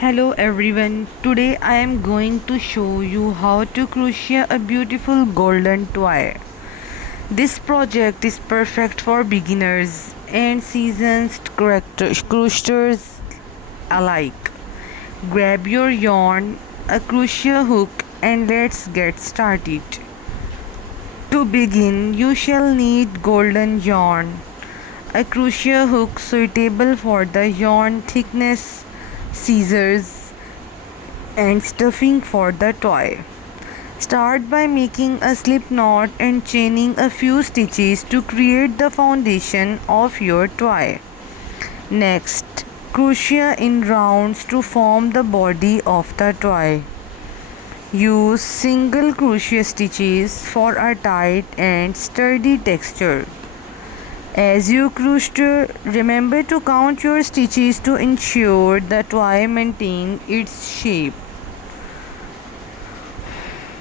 Hello everyone, today I am going to show you how to crochet a beautiful golden toy. This project is perfect for beginners and seasoned crocheters alike. Grab your yarn, a crochet hook and let's get started. To begin, you shall need golden yarn, a crochet hook suitable for the yarn thickness, scissors and stuffing for the toy. Start by making a slip knot and chaining a few stitches to create the foundation of your toy. Next, crochet in rounds to form the body of the toy. Use single crochet stitches for a tight and sturdy texture. As you crochet, remember to count your stitches to ensure the toy maintains its shape.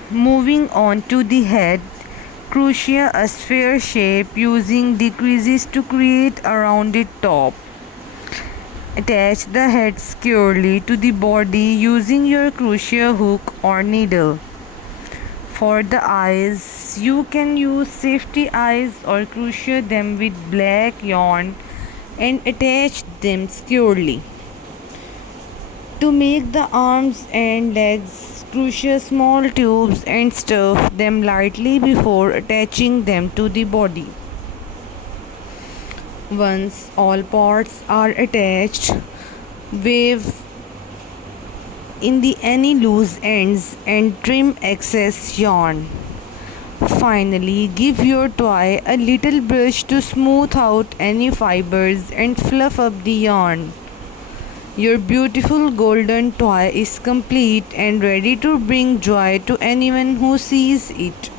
Moving on to the head, crochet a sphere shape using decreases to create a rounded top. Attach the head securely to the body using your crochet hook or needle. For the eyes, you can use safety eyes or crochet them with black yarn and attach them securely. To make the arms and legs, crochet small tubes and stuff them lightly before attaching them to the body. Once all parts are attached, weave in the any loose ends and trim excess yarn. Finally, give your toy a little brush to smooth out any fibers and fluff up the yarn. Your beautiful golden toy is complete and ready to bring joy to anyone who sees it.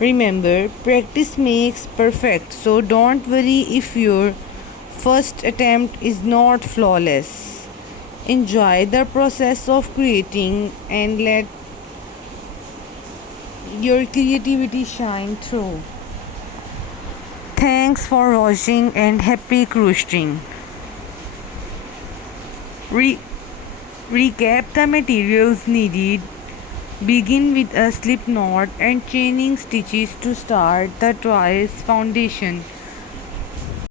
Remember, practice makes perfect, so don't worry if your first attempt is not flawless. Enjoy the process of creating and let your creativity shine through. Thanks for watching and happy crocheting. Recap the materials needed. Begin with a slip knot and chaining stitches to start the toy's foundation.